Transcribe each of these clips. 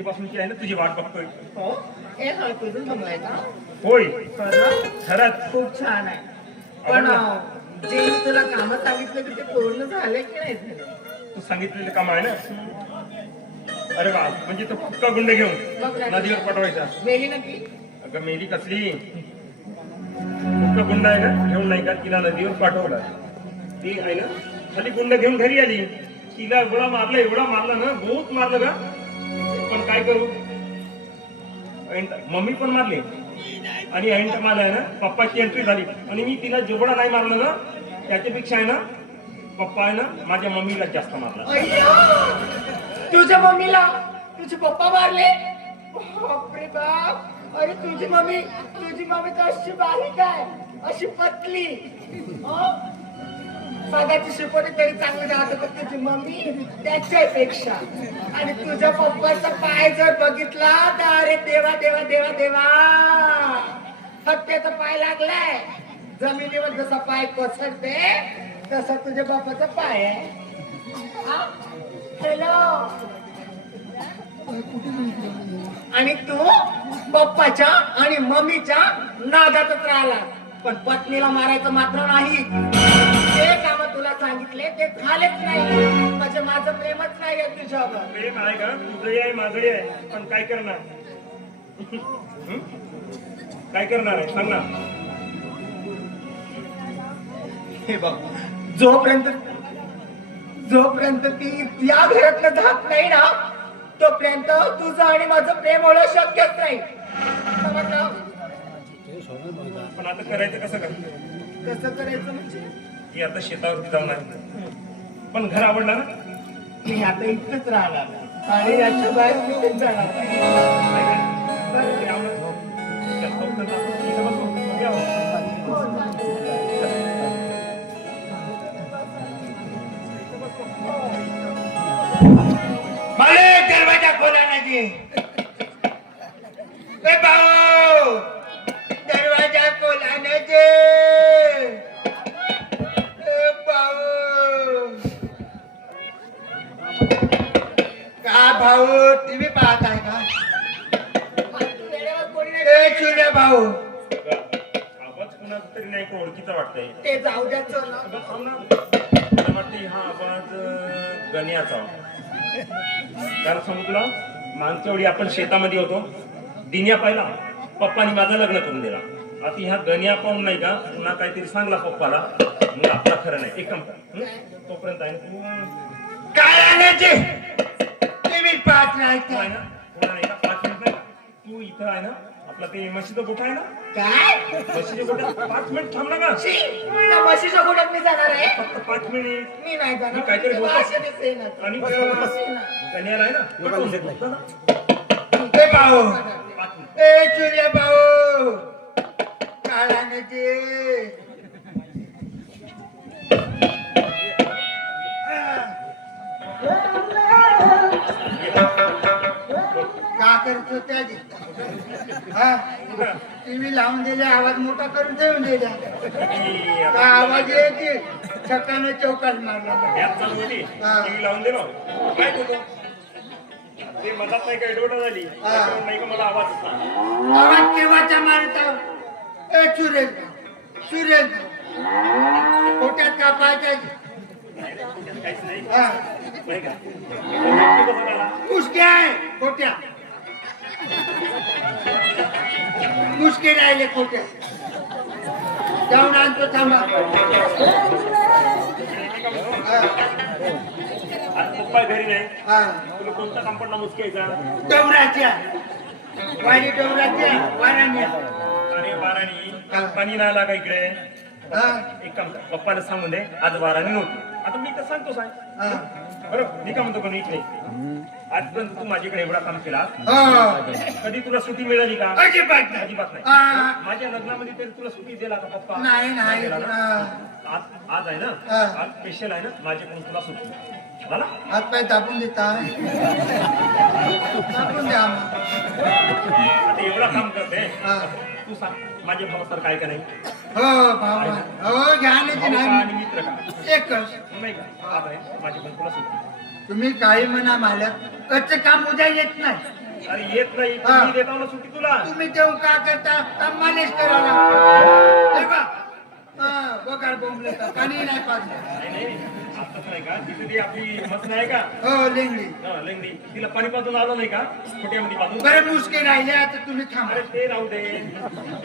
कधीपासूनची आहे ना तुझी वाट बघतोय. हो हे हळकुंडून जमलाय का? होय खरं? खरंच. खूप छान आहे. पण जे मी तुला काम सांगितलं की ते पूर्ण झाले की नाही झाले? तू सांगितलेलं काम आहे ना. अरे वा, म्हणजे तो फुटका गुंड घेऊन बघ ना. नदीवर पटवायचा. वेली नक्की अगं मेली कसली, फुटका गुंड आहे ना घेऊन नाही का तिला नदीवर पाठवला. ती आहे ना खाली गुंड घेऊन घरी आली. तिला एवढा मारला ना, बहुत मारलं का. पण काय करू, मम्मी पण मारली आणि ऐन टायमाला आहे ना पप्पाची एंट्री झाली आणि मी तिला जेवढा नाही मारलं ना त्याच्यापेक्षा आहे ना पप्पा आहे ना माझ्या मम्मीला जास्त मारला. अय्या! तुझ्या मम्मीला तुझे पप्पा मारले? बापरे बाप! अरे तुझी मम्मी तर अशी बारीक आहे, अशी पतली. सगळ्याची शिकवणी तरी चांगली राहत, पण तुझी मम्मी त्याच्यापेक्षा. आणि तुझ्या पप्पाचा पाय जर बघितला तर अरे देवा देवा देवा देवा, हत्याचा पाय लागलाय. जमिनीवर जसा पाय कोसळते तसा तुझ्या बापाचा पाय आहे. हॅलो, आणि तू पप्पाच्या आणि मम्मीच्या नादातच राहिला, पण पत्नीला मारायचं मात्र नाही. ते काम तुला सांगितले ते झालेच नाही, म्हणजे माझं प्रेमच नाही आहे तुझ्यावर. प्रेम आहे का तुझंही आहे माझंही आहे, पण काय करणार. काय करणार आहे सांग ना. हे बघ, जोपर्यंत ती या घरातनं जात नाही ना तोपर्यंत तुझं आणि माझं प्रेम होणं शक्यच नाही. समजलं? पण आता करायचं कसं कसं करायचं म्हणजे की आता शेतावर जाऊन आहे, पण घर आवडलं ना. मी आता इथंच राहणार आणि याच्या बाहेर कुठेच जाणार नाही. मालिक दरवाजा खोला ना जी. ए भाऊ दरवाजा खोला ना जी. ए भाऊ का भाऊ टीव्ही पाहत आहे का? ए सूर्य भाऊ आवाज कुणाचा तरी नाही का ओळखीचा वाटतंय. ते जाऊ द्याचं ना. मला वाटतं हा आवाज गण्याचा. कारण सांगू तुला, मागच्या वेळी आपण शेतामध्ये होतो, दिन्या पाहिला, पप्पानी माझं लग्न करून दिला. आता ह्या गण्या पाहून नाही का पुन्हा काहीतरी सांगला पप्पाला, मग आपला खरं नाही. एक काम कर, तोपर्यंत आहे तू काय आणायचे टीव्ही पाहत तू राहायचं आहे ना पुन्हा नाही का 5 मिनिट नाही का तू इथं आहे ना आपला ते म्हशीचा गोठा आहे ना, काय म्हशीच्या गोठ्यात 5 मिनिट थांब ना का. त्या म्हशीच्या गोठ्यात मी जाणार आहे? फक्त 5 मिनिट. मी नाही जाणार. मी काहीतरी बोलतो. भाषणच येणार. आणि गण्याला आहे ना पटवून देत होतं ना. ए भाऊ 5 मिनिट. ए सूर्य भाऊ काय आणायचे? का करत होत्या टीव्ही लावून दिल्या, आवाज मोठा करून ठेवून दिल्या. का आवाज येते छक्काने चौकात मारला. गॅस चालू होती, टीव्ही लावून दिलो. काय होतो ते मधात नाही का एडवटा झाली, त्याच्यावर नाही का मला आवाज येतो. आवाज केव्हाचा मारता? ए सुरेश सुरेश पोट्यात का पाहिजे? काहीच नाही. हा नाही का तो बघा आला. मुसके आहे पोट्या, मुसके राहिले पोट्या. जाऊन आणतो थांबा. आज पप्पा घरी नाही, हा तुला कोणता काम पडला मुसक्याचा? डोंगराच्या वारी, डोंगराच्या वाराण्या. अरे वाराणी पाणी नाही आला का इकडे? हा एक काम कर, पप्पाला सांगून दे आज वाराणी नव्हती. आता मी तर सांगतो साहेब, हा बरोबर मी काय म्हणतो पण इकडे आजपर्यंत तू माझ्याकडे एवढा काम केला, हो कधी तुला सुट्टी मिळाली का? अजिबात नाही. अजिबात नाही. हा. माझ्या लग्नामध्ये तरी तुला सुट्टी दिला का पप्पा? नाही नाही दिला ना? हा. आज आहे ना, हा. आज स्पेशल आहे ना माझ्याकडून तुला सुट्टी मला. हातपाय तापून देता, तापून द्या. आता एवढा काम करते, हा. तू सांग माझ्या भावासर काय का नाही? हो भाऊ हो घ्यायची भाऊ का आणि नाही मित्र का? एकच. नाही का? आज आहे माझ्याकडून तुला सुट्टी. तुम्ही काही म्हणा मालक, कच्चे काम उद्या येत नाही. अरे येत नाही हा. मी देतो ना सुट्टी तुला. तुम्ही देऊन का करता का मालिश करायला हे बघ बघा बोंबले तर पाणी नाही पाजलं. नाही आताच नाही का तिथे ती आपली मस्त नाही का हो लेंगडी लेंगडी तिला पाणी पाजून आलं नाही का खोट्यामध्ये पाजून. बरे मुसके राहिले आता तुम्ही थांबा अरे ते राहू दे.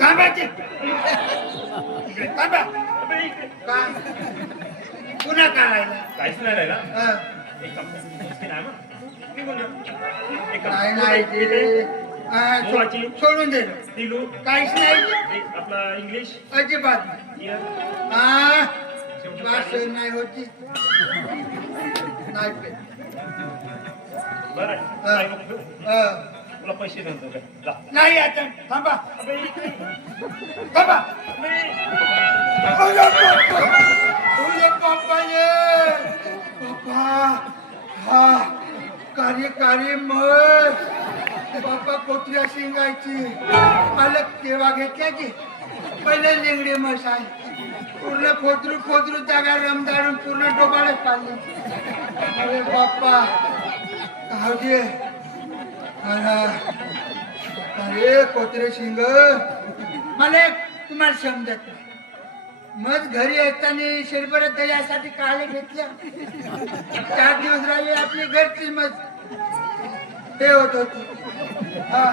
थांबायचे थांबा अबे, इकडे. का पुन्हा काढायला काहीच नाही राहिला. हा. एक काम कर. मुसकी नाही मग. निघून जा. एक काम नाही कर. नाही ते हा, मोबाची. सोडून दे दिलू काहीच नाही आपला इंग्लिश अजिबात नाही इयर हा वास नाही होती नाही पे बरं हा. काय नको ठेवू. हा. तुला पैसे देतो काय जा. नाही आता थांबा अबे, इकडे. थांबा अबे. तुझे पप्पा ये पप्पा हा कार्य मग बाप्पा कोथऱ्या शिंगायची पालक तेव्हा घेतल्या की पहिले लेंगडी मसाय पूर्ण खोदरू जागा रमदाडून पूर्ण डोबाळे पाडले. अरे बाप्पा खाऊ दे अरे कोथरे शिंग मला एक तुम्हाला समजत नाही. मग घरी येताना शेरभर दह्यासाठी काळे घेतल्या 4 दिवस राहिले आपली घरची मग हे होत होती हा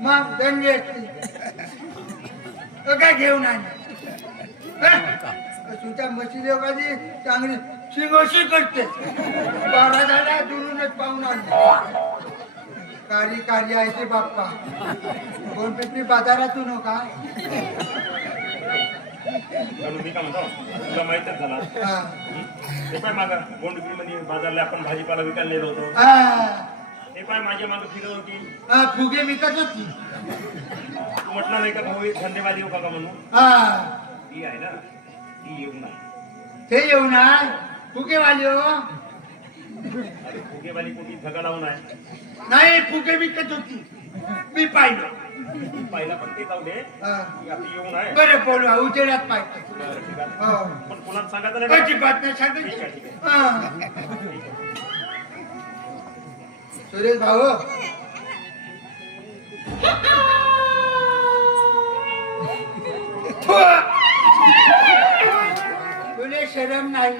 मग दंडी असते काय घेऊन आणली तुमच्या म्हशी देवाची चांगली शिंगोशी करते 12 झाला दुरूनच पाहून आणली कार्य आहे ते बाप्पा कोण पिपरी बाजारातून हो का म्हणून मी काय म्हणतो तुला माहितच झाला. हा. हे पाय मागा गोंडगिरीमध्ये बाजारला आपण भाजीपाला विकायला नेलो होतो. हा. हे पाय माझ्या मागे फिरत होती. हा, फुगे विकत होती तू म्हटलं नाही का भाऊ एक धंदेवादी हो का म्हणून. हा ती आहे ना ती येऊ नाही. ते येऊ ना फुगेवाली हो अरे फुगेवाली कुठे झगा लावून आहे. नाही फुगे विकत होती मी पाहिलं पाहिला पण ते जाऊ दे. हा. ती आपली येऊन आहे. बरं बोलवा उजेडात पाहिजे बरं, ठीक आहे. हो पण कोणाला सांगायचं नाही बरं. अजिबात नाही ठीक आहे, सांगायची ठीक आहे. हा. सुरेश भाऊ तुले शरम नाही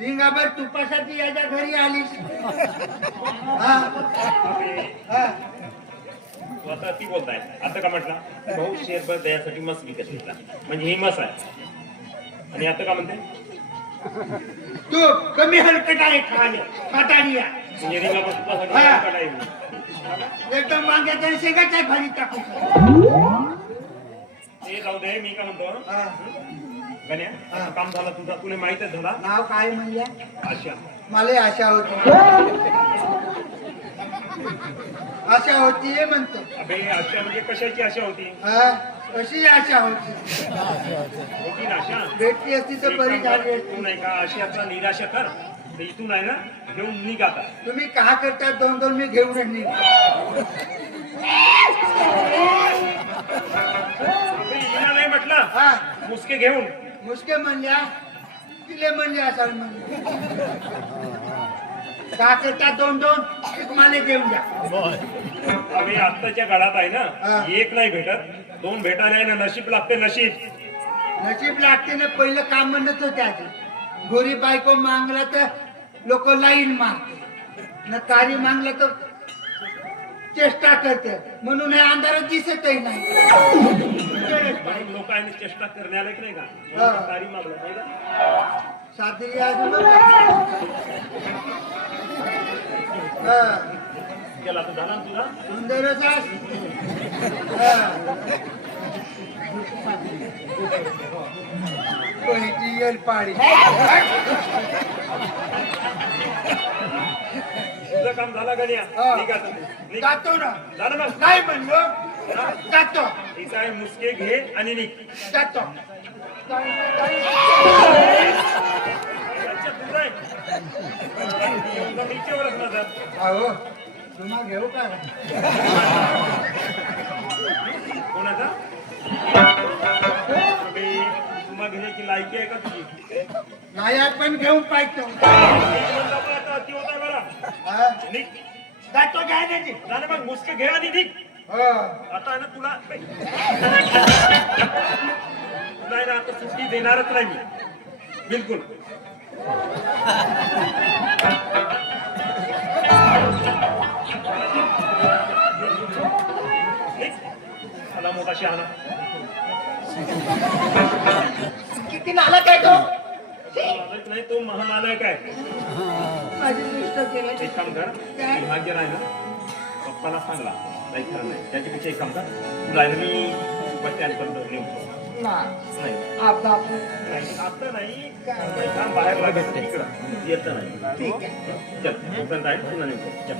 रिंगाभर तुपासाठी याच्या घरी आलीस हा हा तू आता ती बोलताय आता का म्हटलं भाऊ शेअर द्यायसाठी मस विकत घेतला म्हणजे ही मस आहे. आणि आता का म्हणते तू कमी हलकट आहे खाटानिया म्हणजे रिंगावर तुपासाठी हा. काढायला येऊ. एकदम वांग्याच्या शेंगाच्या भाजी टाकू ते जाऊ दे मी काय म्हणतो हा. गण्या आता काम झालं तुझा तुला माहितच झाला. नाव काय म्हणल्या आशा मला आशा होती आशा होती हे म्हणतो अबे आशा म्हणजे कशाची आशा होती. हा कशी आशा होती होती ना आशा. भेटली असती तर बरी झाली असती. तू नाही का आशयाचा निराशा कर तर इथून आहे ना घेऊन निघ आता. तुम्ही का करता 2-2 मी घेऊन निघ अबे, हिला नाही म्हटलं हा मुसके घेऊन. मुसके म्हणल्या तिले म्हणले असाल म्हणले का करता 2-2 एक मला घेऊन द्या अबे आत्ताच्या काळात आहे हा. ना एक नाही भेटत 2 भेटायला आहे ना नशीब लागते नशीब. नशीब लागते ना पहिलं काम म्हणत होते आधी गोरी बायको मागला तर लोक लाईन मारते न कारी मागला तर चेष्टा करते म्हणून हे अंधारात दिसतही नाही म्हणून लोक आहे ना चेष्टा करण्याला की नाही का हा. म्हणून तारी मागला नाही का? साधी अजून हा गेला तर झाला ना तुझा. सुंदरच आहे. हा. पहिली येल पाडी तुझं काम झालं का हा. नाही निघा तुम्ही. निघ. जातो ना झालं मग नाही म्हणलो जातो ठीक आहे मुसके घे आणि निघ. जातो अच्छा, तुझं आहे. तुझं मीच्यावरच नजर. अहो तुम्हा घेऊ का कोणाचा अबे, तुम्हा घेण्याची लायकी आहे का तुझी. नाही आज पण घेऊन पाहिजे एक म्हणलं बरं, आता अति होत आहे बरं. हा? निघ. जातो घ्यायची. जाणं मग मुसक घे आणि निघ. हो. आता आहे ना तुला नाही ना आता सुट्टी देणारच नाही मी बिलकुल. आला मोठा शहाणा. किती नालायक आहे तो. मालक नाही तो महानालायक आहे. माझी दृष्ट केलं. एक काम कर काय? विभाग्य नाही ना पप्पाला सांगला काही खरं नाही त्याच्यापेक्षा एक काम कर तुला आहे ना मी बस स्टँड पर्यंत नेऊ. नाही आता नाही, आता नाही काम बाहेर लागत इकडं येत नाही. ठीक आहे. चल तोपर्यंत आहे पुन्हा नेऊ. चल